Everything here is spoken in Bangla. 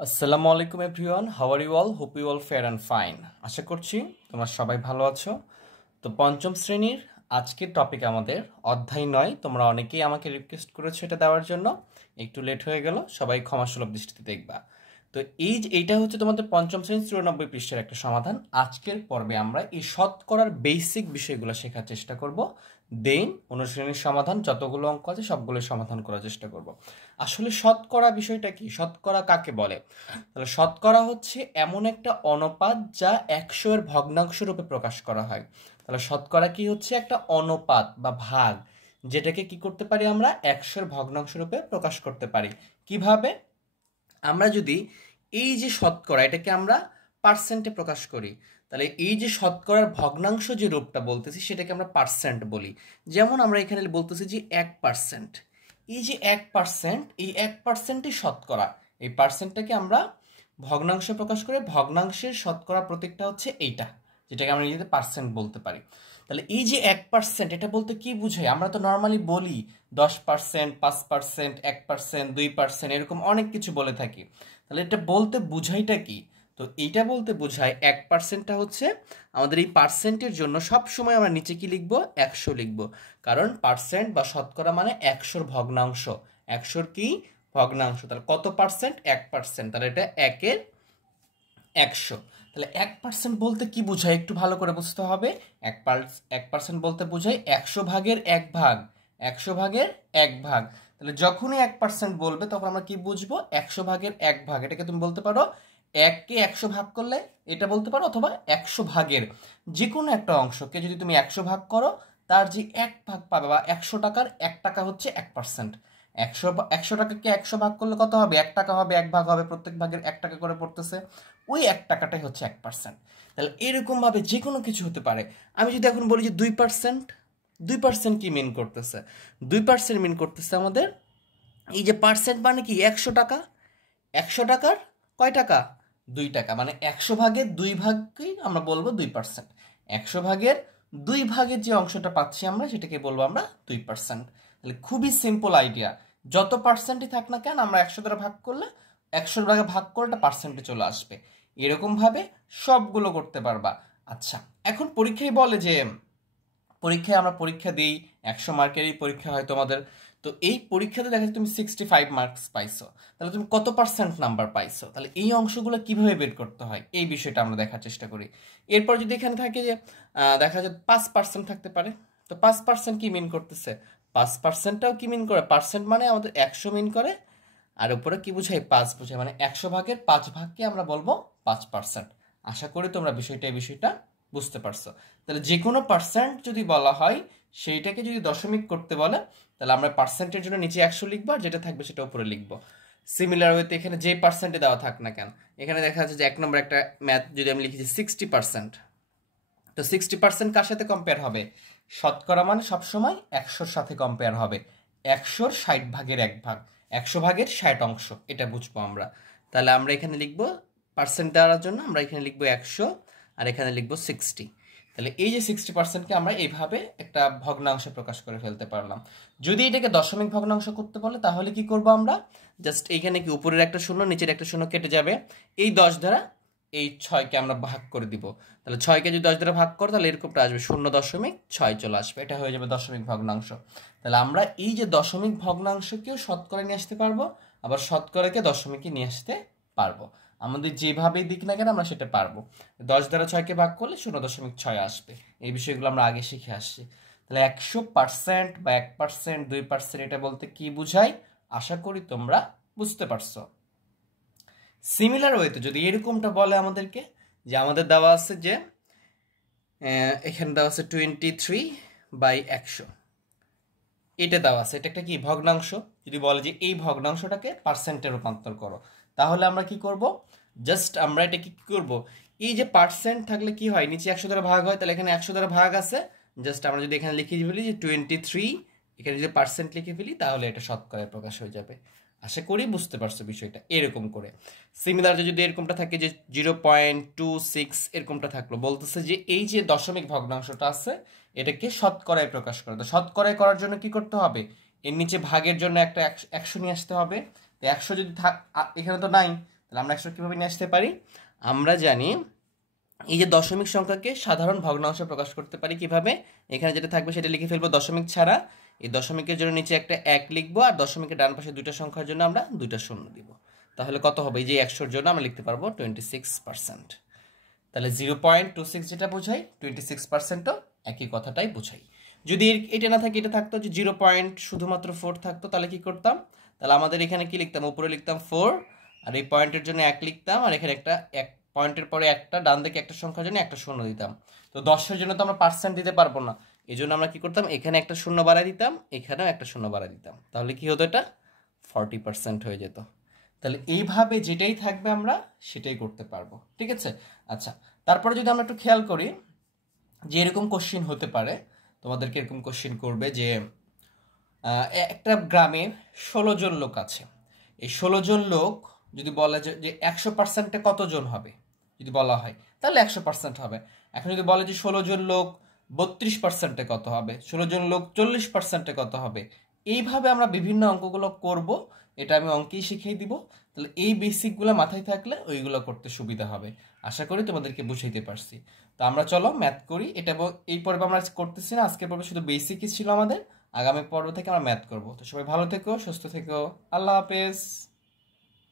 আসসালামু আলাইকুম everyone, how are you all? Hope you all fair and fine. আশা করছি তোমরা সবাই ভালো আছো। তো পঞ্চম শ্রেণীর আজকের টপিক আমাদের অধ্যায় 9। তোমরা অনেকেই আমাকে রিকোয়েস্ট করেছো এটা দেওয়ার জন্য, একটু লেট হয়ে গেল, সবাই ক্ষমাসুলভ দৃষ্টিতে দেখবা। তো এইটা হচ্ছে তোমাদের পঞ্চম শ্রেণীর 94 পৃষ্ঠার একটা সমাধান। আজকের পর্বে আমরা এই শতকরার বেসিক বিষয়গুলো শেখার চেষ্টা করব। দেন অনুশীলনীর সমাধান, যতগুলো অঙ্ক আছে সবগুলো সমাধান করার চেষ্টা করব। আসলে শতকরা বিষয়টা কি, শতকরা কাকে বলে? তাহলে শতকরা হচ্ছে এমন একটা অনুপাত যা 100 এর ভগ্নাংশ রূপে প্রকাশ করা হয়। তাহলে শতকরা কি হচ্ছে? একটা অনুপাত বা ভাগ, যেটাকে কি করতে পারি আমরা 100 এর ভগ্নাংশ রূপে প্রকাশ করতে পারি। কিভাবে? আমরা যদি এই যে শতকরা, এটাকে আমরা পার্সেন্টে প্রকাশ করি, তাহলে এই যে শতকরার ভগ্নাংশ যে রূপটা বলতেছি সেটাকে আমরা পার্সেন্ট বলি। যেমন আমরা এখানে বলতেছি যে 1%। এই যে 1%, এই 1%ই শতকরা। এই পার্সেন্টটাকে আমরা ভগ্নাংশে প্রকাশ করে, ভগ্নাংশের শতকরা প্রতীকটা হচ্ছে এইটা, যেটাকে আমরা ইংরেজিতে পার্সেন্ট বলতে পারি। তাহলে এই যে 1%, এটা বলতে কি বুঝায়? আমরা তো নর্মালি বলি 10%, 5%, 1%, 2%, এরকম অনেক কিছু বলে থাকি। তাহলে এটা বলতে বুঝাইটা কি? তো এইটা বলতে বোঝায় 1%টা হচ্ছে আমাদের এই পার্সেন্টের জন্য সবসময় আমরা নিচে কি লিখবো? 100 লিখবো। কারণ পার্সেন্ট বা শতকরা মানে 100 ভগ্নাংশ। 100 কি ভগ্নাংশ? তাহলে কত পার্সেন্ট? 1%। তাহলে এটা 1-এর 100। তাহলে 1% বলতে কি বোঝায় একটু ভালো করে বুঝতে হবে। 1% বলতে বোঝায় 100 ভাগের 1 ভাগ। 100 ভাগের 1 ভাগ। তাহলে যখনই 1% বলবে তখন আমরা কি বুঝবো? 100 ভাগের 1 ভাগ। এটাকে তুমি বলতে পারো 1কে 100 ভাগ করলে এটা বলতে পারো, অথবা 100 ভাগের যে কোনো একটা অংশকে যদি তুমি 100 ভাগ করো, তার যে 1 ভাগ পাবে, বা 100 টাকার 1 টাকা হচ্ছে 1%। 100 টাকাকে 100 ভাগ করলে কত হবে? 1 টাকা হবে, 1 ভাগ হবে, প্রত্যেক ভাগের 1 টাকা করে পড়তেছে। ওই 1 টাকাটাই হচ্ছে 1%। তাহলে এরকম ভাবে যে কোনো কিছু হতে পারে। আমি যদি এখন বলি যে 2%, 2% কি মিন করতেছে? 2% মিন করতেছে আমাদের এই যে পার্সেন্ট মানে কি 100 টাকা। 100 টাকার কয় টাকা? 2 টাকা। মানে 100 ভাগের 2 ভাগকেই আমরা বলবো 2%। 100 ভাগের 2 ভাগের যে অংশটা পাচ্ছি আমরা, সেটাকে বলবো আমরা 2%। তাহলে খুবই সিম্পল আইডিয়া। যত পার্সেন্টই থাক না কেন, আমরা 100 দ্বারা ভাগ করলে, 100 ভাগে ভাগ করলে পার্সেন্টে চলে আসবে। এরকম ভাবে সবগুলো করতে পারবা। আচ্ছা, এখন পরীক্ষায় বলে যে পরীক্ষায় আমরা পরীক্ষা দিই, 100 মার্কেরই পরীক্ষা হয় তোমাদের। তো এই পরীক্ষাতে দেখা যায় তুমি 65 মার্কস পাইছো, তাহলে তুমি কত পার্সেন্ট নাম্বার পাইছো? তাহলে এই অংশগুলো কিভাবে বের করতে হয় এই বিষয়টা আমরা দেখার চেষ্টা করি। এরপর যদি এখানে থাকে যে দেখা যায় 5% থাকতে পারে, তো 5% কি মিন করতেছে? 5%টাও কি মিন করে? পার্সেন্ট মানে আমাদের 100 মিন করে, আর উপরে কি বুঝায়? 5 বুঝায়। মানে 100 ভাগের 5 ভাগকে আমরা বলবো 5%। আশা করি তোমরা এই বিষয়টা বুঝতে পারছো। তাহলে যে কোনো পার্সেন্ট যদি বলা হয়, সেইটাকে যদি দশমিক করতে বলে, তাহলে আমরা পার্সেন্টের জন্য নিচে 100 লিখবো, আর যেটা থাকবে সেটা উপরে লিখবো। সিমিলার ওয়েতে এখানে যে পার্সেন্টে দেওয়া থাক না কেন, এখানে দেখা যাচ্ছে যে 1 নম্বর একটা ম্যাথ যদি আমি লিখেছি 60%, তো 60% কার সাথে কম্পেয়ার হবে? শতকরা মানে সবসময় 100-র সাথে কম্পেয়ার হবে। 100-র 60 ভাগের 1 ভাগ, 100 ভাগের 60 অংশ, এটা বুঝবো আমরা। তাহলে আমরা এখানে লিখবো পার্সেন্ট দেওয়ার জন্য আমরা এখানে লিখবো 100, আর এখানে লিখবো 60। তাহলে এই যে 60%কে আমরা এইভাবে একটা ভগ্নাংশে প্রকাশ করে ফেলতে পারলাম। যদি এটাকে দশমিক ভগ্নাংশ করতে বলে তাহলে কি করব আমরা? জাস্ট এইখানে কি উপরের একটা শূন্য নিচের একটা শূন্য কেটে যাবে, এই 10 দ্বারা এই 6কে আমরা ভাগ করে দিব। তাহলে 6কে যদি 10 দ্বারা ভাগ করো, তাহলে এরকমটা আসবে 0.6 চলে আসবে, এটা হয়ে যাবে দশমিক ভগ্নাংশ। তাহলে আমরা এই যে দশমিক ভগ্নাংশকেও শতকরা নিয়ে আসতে পারবো, আবার শতকরাকে দশমিকে নিয়ে আসতে পারবো। আমাদের যেভাবেই দিক না কেন আমরা সেটা পারবো। 10 দ্বারা 6কে ভাগ করলে 0.6 আসবে। এই বিষয়গুলো আমরা আগে শিখে আসছি। তাহলে 100% বা 1%, 2% এটা বলতে কি বুঝায় আশা করি তোমরা বুঝতে পারছো। সিমিলার ওয়েতে যদি এরকমটা বলে আমাদেরকে, যে আমাদের দেওয়া আছে যে এখানে দেওয়া আছে 23/100, এটা দেওয়া আছে, এটা একটা কি ভগ্নাংশ। যদি বলে যে এই ভগ্নাংশটাকে পার্সেন্টে রূপান্তর করো, তাহলে আমরা কি করব? জাস্ট আমরা এটা কি করব, এই যে পার্সেন্ট থাকলে কি হয়, নিচে 100 দ্বারা ভাগ হয়, তাহলে এখানে 100 দ্বারা ভাগ আছে, জাস্ট আমরা যদি এখানে লিখে ফেলি যে 23, এখানে যদি পার্সেন্ট লিখে ফেলি, তাহলে এটা শতকরায় প্রকাশ হয়ে যাবে। আশা করি বুঝতে পারছো বিষয়টা। এরকম করে সিমিলার যদি এরকমটা থাকে যে 0.26 এরকমটা থাকলো, বলতেছে যে এই যে দশমিক ভগ্নাংশটা আছে এটাকে শতকরায় প্রকাশ করে। তো শতকরায় করার জন্য কি করতে হবে? এর নিচে ভাগের জন্য একটা 100 নিয়ে আসতে হবে। তো 100 যদি এখানে তো নাই, তাহলে আমরা 100 কীভাবে নিয়ে আসতে পারি? আমরা জানি এই যে দশমিক সংখ্যাকে সাধারণ ভগ্নাংশে প্রকাশ করতে পারি কিভাবে? এখানে যেটা থাকবে সেটা লিখে ফেলবো দশমিক ছাড়া। এই দশমিকের জন্য নিচে একটা 1 লিখবো, আর দশমিকের ডান পাশে দুইটা সংখ্যার জন্য আমরা দুইটা শূন্য দিব। তাহলে কত হবে? এই যে 100-র জন্য আমরা লিখতে পারবো 26%। তাহলে 0.26 যেটা বোঝাই 26%ও একই কথাটাই বোঝাই। যদি এটা না থাকে, এটা থাকতো যে 0. শুধুমাত্র 4 থাকতো, তাহলে কি করতাম? তাহলে আমাদের এখানে কি লিখতাম? উপরে লিখতাম 4, আর এই পয়েন্টের জন্য 1 লিখতাম, আর এখানে একটা 1 পয়েন্টের পরে একটা ডান দিকে একটা সংখ্যার জন্য একটা শূন্য দিতাম। তো 10-এর জন্য তো আমরা পার্সেন্ট দিতে পারবো না, এই জন্য আমরা কি করতাম? এখানে একটা শূন্য বাড়াই দিতাম, এখানেও একটা শূন্য বাড়াই দিতাম। তাহলে কি হতো? এটা 40% হয়ে যেত। তাহলে এইভাবে যেটাই থাকবে আমরা সেটাই করতে পারবো, ঠিক আছে? আচ্ছা, তারপরে যদি আমরা একটু খেয়াল করি যে এরকম কোশ্চিন হতে পারে, তোমাদেরকে এরকম কোশ্চিন করবে যে একটা গ্রামে 16 জন লোক আছে। এই 16 জন লোক যদি বলা যায় যে 100%-এ কতজন হবে, যদি বলা হয় তাহলে 100% হবে। এখন যদি বলে যে 16 জন লোক 32%-এ কত হবে, 16 জন লোক 40%-এ কত হবে, এইভাবে আমরা বিভিন্ন অঙ্কগুলো করব। এটা আমি অঙ্কেই শিখিয়ে দিব। তাহলে এই বেসিকগুলো মাথায় থাকলে ওইগুলো করতে সুবিধা হবে। আশা করি তোমাদেরকে বুঝাইতে পারছি। তো আমরা চলো ম্যাথ করি। এটা এই পর্বে আমরা করতেছি না, আজকের পর্বে শুধু বেসিকই ছিল আমাদের। আগামী পর্ব থেকে আমরা ম্যাথ করব। তো সবাই ভালো থেকো, সুস্থ থেকো, আল্লাহ হাফেজ।